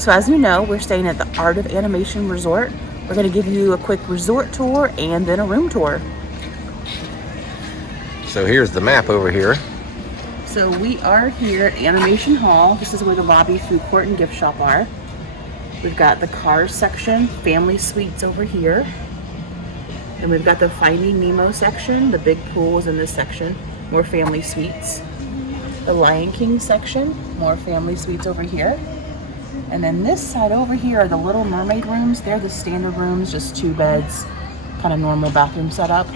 So as you know, we're staying at the Art of Animation Resort. We're going to give you a quick resort tour and then a room tour. So here's the map over here. So we are here at Animation Hall. This is where the lobby, food court, and gift shop are. We've got the cars section, family suites over here. And we've got the Finding Nemo section. The big pool is in this section. More family suites. The Lion King section. More family suites over here. And then this side over here are the Little Mermaid rooms. They're the standard rooms, just 2 beds, kind of normal bathroom setup.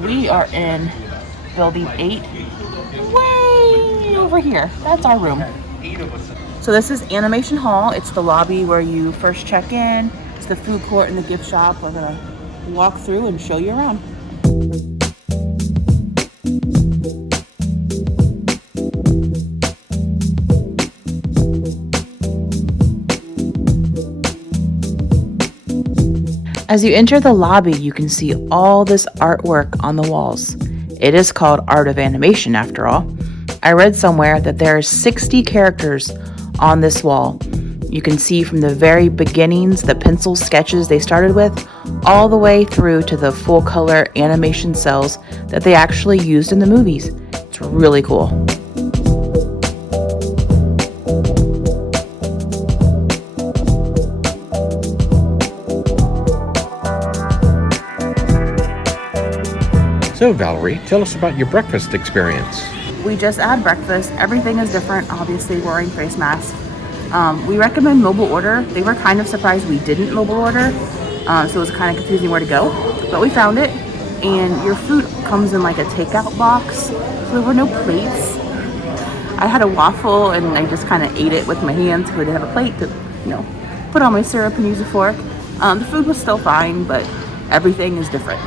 We are in building 8, way over here. That's our room. So this is Animation Hall. It's the lobby where you first check in. It's the food court and the gift shop. We're gonna walk through and show you around. As you enter the lobby, you can see all this artwork on the walls. It is called Art of Animation after all. I read somewhere that there are 60 characters on this wall. You can see from the very beginnings, the pencil sketches they started with, all the way through to the full color animation cells that they actually used in the movies. It's really cool. So Valerie, tell us about your breakfast experience. We just had breakfast. Everything is different, obviously wearing face masks. We recommend mobile order. They were kind of surprised we didn't mobile order, so it was kind of confusing where to go, but we found it. And your food comes in like a takeout box, so there were no plates. I had a waffle and I just kind of ate it with my hands because I didn't have a plate to, put on my syrup and use a fork. The food was still fine, but everything is different.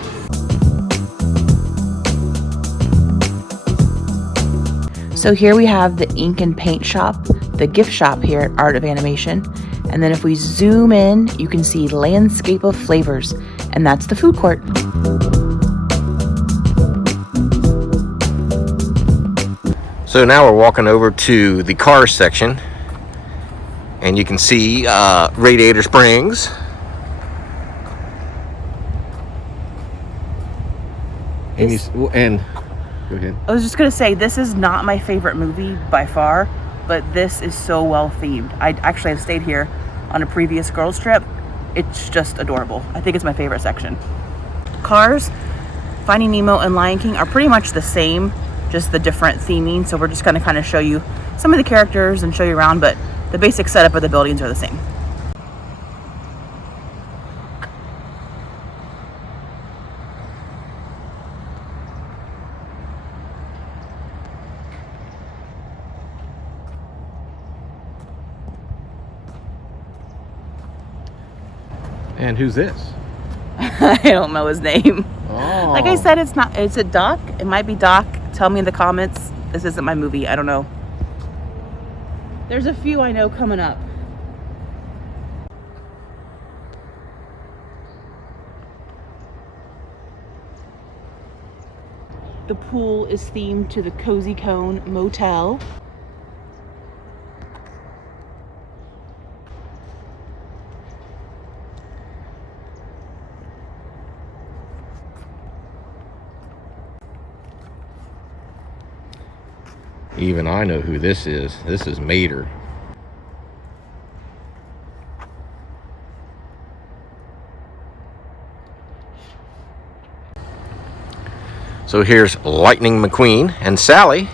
So here we have the ink and paint shop, the gift shop here at Art of Animation. And then if we zoom in, you can see Landscape of Flavors, and that's the food court. So now we're walking over to the cars section, and you can see Radiator Springs. And go ahead. I was just gonna say, this is not my favorite movie by far, but this is so well themed. I actually have stayed here on a previous girls trip. It's just adorable. I think it's my favorite section. Cars, Finding Nemo and Lion King are pretty much the same, just the different theming. So we're just gonna kind of show you some of the characters and show you around, but the basic setup of the buildings are the same. And who's this? I don't know his name. Oh. Like I said, it's a Doc. It might be Doc. Tell me in the comments. This isn't my movie. I don't know. There's a few I know coming up. The pool is themed to the Cozy Cone Motel. Even I know who this is. This is Mater. So here's Lightning McQueen and Sally.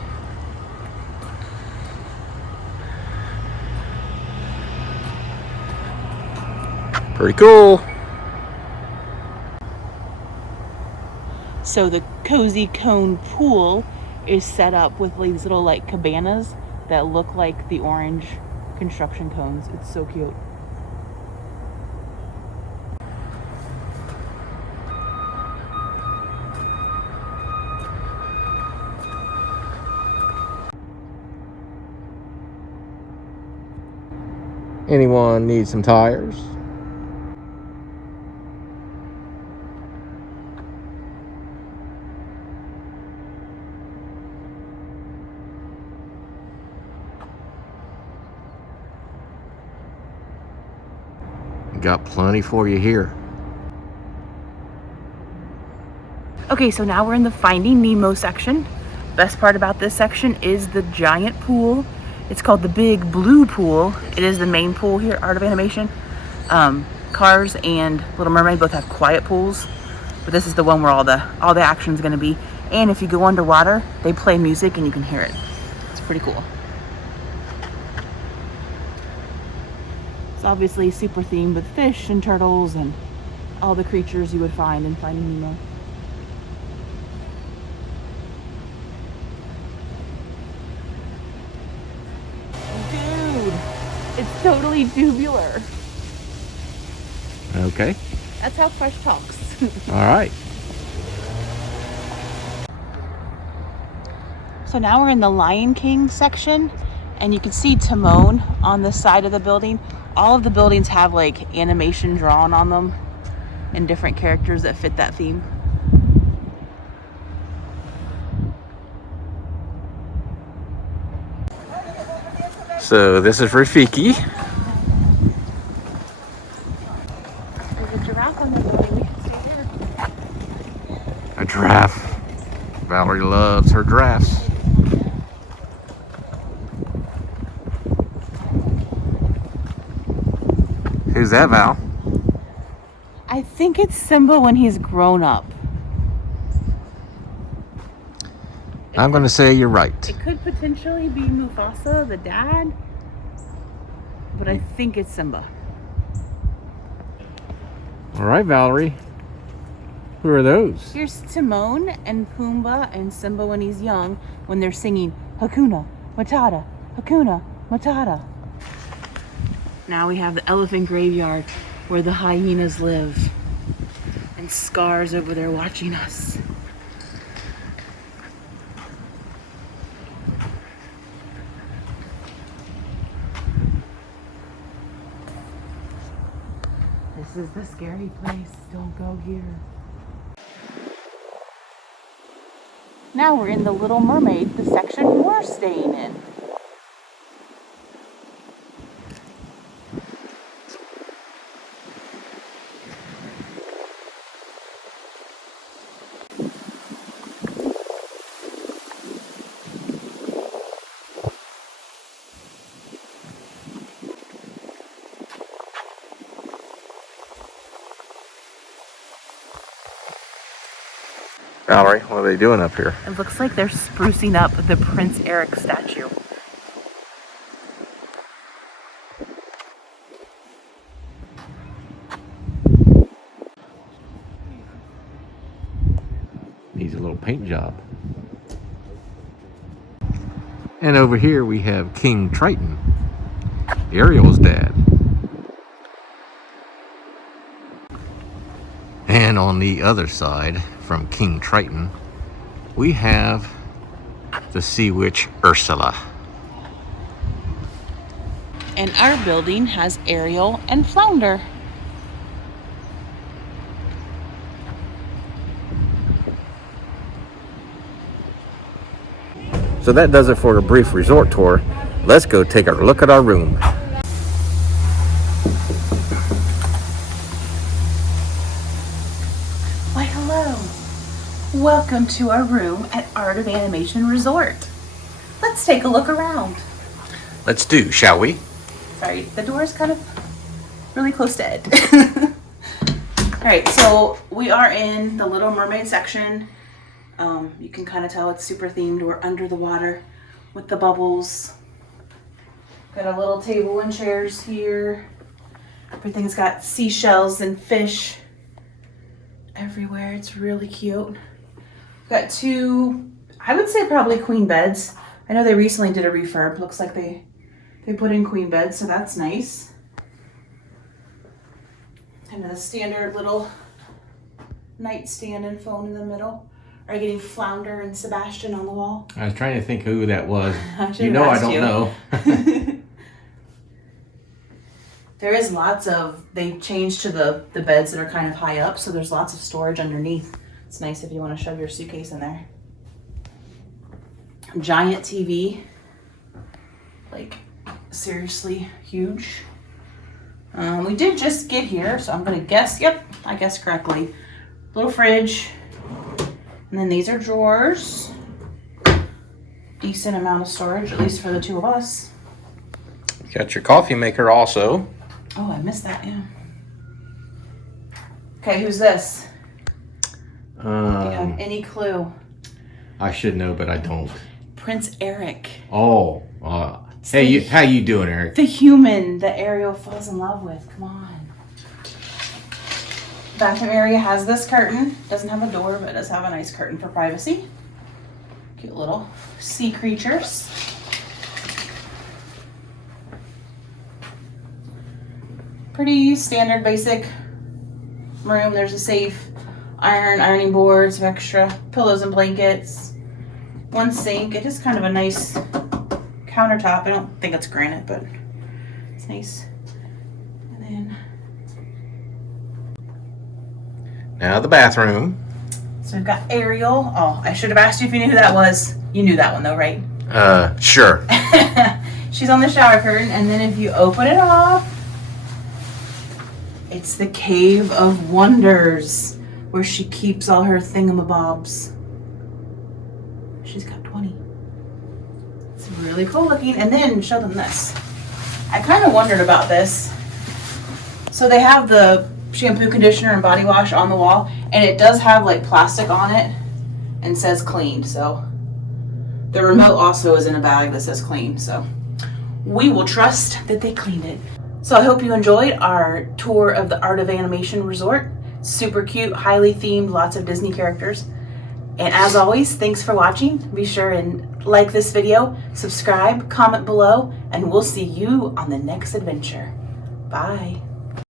Pretty cool. So the Cozy Cone pool is set up with these little like cabanas that look like the orange construction cones. It's so cute. Anyone need some tires? Got plenty for you here. Okay, so now we're in the Finding Nemo section. Best part about this section is the giant pool. It's called the Big Blue Pool. It is the main pool here at Art of Animation. Cars and Little Mermaid both have quiet pools, but this is the one where all the action is going to be. And if you go underwater, they play music and you can hear it. It's pretty cool. It's obviously super themed with fish and turtles and all the creatures you would find in Finding Nemo. Dude, it's totally tubular. Okay. That's how Fresh talks. All right. So now we're in the Lion King section, and you can see Timon on the side of the building. All of the buildings have like animation drawn on them and different characters that fit that theme. So this is Rafiki. There's a giraffe on the building. We can stay there. A giraffe. Valerie loves her giraffes. Who's that, Val? I think it's Simba when he's grown up. I'm going to say you're right. It could potentially be Mufasa, the dad, but I think it's Simba. All right, Valerie. Who are those? Here's Timon and Pumbaa and Simba when he's young, when they're singing Hakuna Matata, Hakuna Matata. Now we have the elephant graveyard where the hyenas live. And Scar's over there watching us. This is the scary place. Don't go here. Now we're in the Little Mermaid, the section we're staying in. Valerie, what are they doing up here? It looks like they're sprucing up the Prince Eric statue. Needs a little paint job. And over here we have King Triton, Ariel's dad. And on the other side from King Triton, we have the sea witch Ursula. And our building has Ariel and Flounder. So that does it for a brief resort tour. Let's go take a look at our room. Why, hello. Welcome to our room at Art of Animation Resort. Let's take a look around. Let's do, shall we? Sorry, the door is kind of really close to Ed. All right, so we are in the Little Mermaid section. You can kind of tell it's super themed. We're under the water with the bubbles. Got a little table and chairs here. Everything's got seashells and fish everywhere. It's really cute. Got two, I would say probably queen beds. I know they recently did a refurb. Looks like they put in queen beds, so that's nice. And a standard little nightstand and phone in the middle. Are you getting Flounder and Sebastian on the wall? I was trying to think who that was. You know I don't know. There is lots of, they changed to the beds that are kind of high up, so there's lots of storage underneath. It's nice if you want to shove your suitcase in there. Giant TV, like seriously huge. We did just get here, so I'm gonna guess, yep, I guessed correctly. Little fridge, and then these are drawers. Decent amount of storage, at least for the two of us. You got your coffee maker also. Oh, I missed that, yeah. Okay, who's this? Do you have any clue? I should know, but I don't. Prince Eric. Oh, hey, how you doing, Eric? The human that Ariel falls in love with. Come on. Bathroom area has this curtain. Doesn't have a door, but it does have a nice curtain for privacy. Cute little sea creatures. Pretty standard, basic room. There's a safe, ironing board, some extra pillows and blankets. One sink. It is kind of a nice countertop. I don't think it's granite, but it's nice. And then Now the bathroom. so we've got Ariel. Oh, I should have asked you if you knew who that was. You knew that one though, right? Sure. She's on the shower curtain, and then if you open it up, it's the Cave of Wonders, where she keeps all her thingamabobs. She's got 20. It's really cool looking. And then show them this. I kind of wondered about this. So they have the shampoo, conditioner, and body wash on the wall, and it does have like plastic on it and says cleaned. So the remote also is in a bag that says clean. So we will trust that they cleaned it. So I hope you enjoyed our tour of the Art of Animation Resort. Super cute, highly themed, lots of Disney characters. And as always, thanks for watching. Be sure and like this video, subscribe, comment below, and we'll see you on the next adventure. Bye.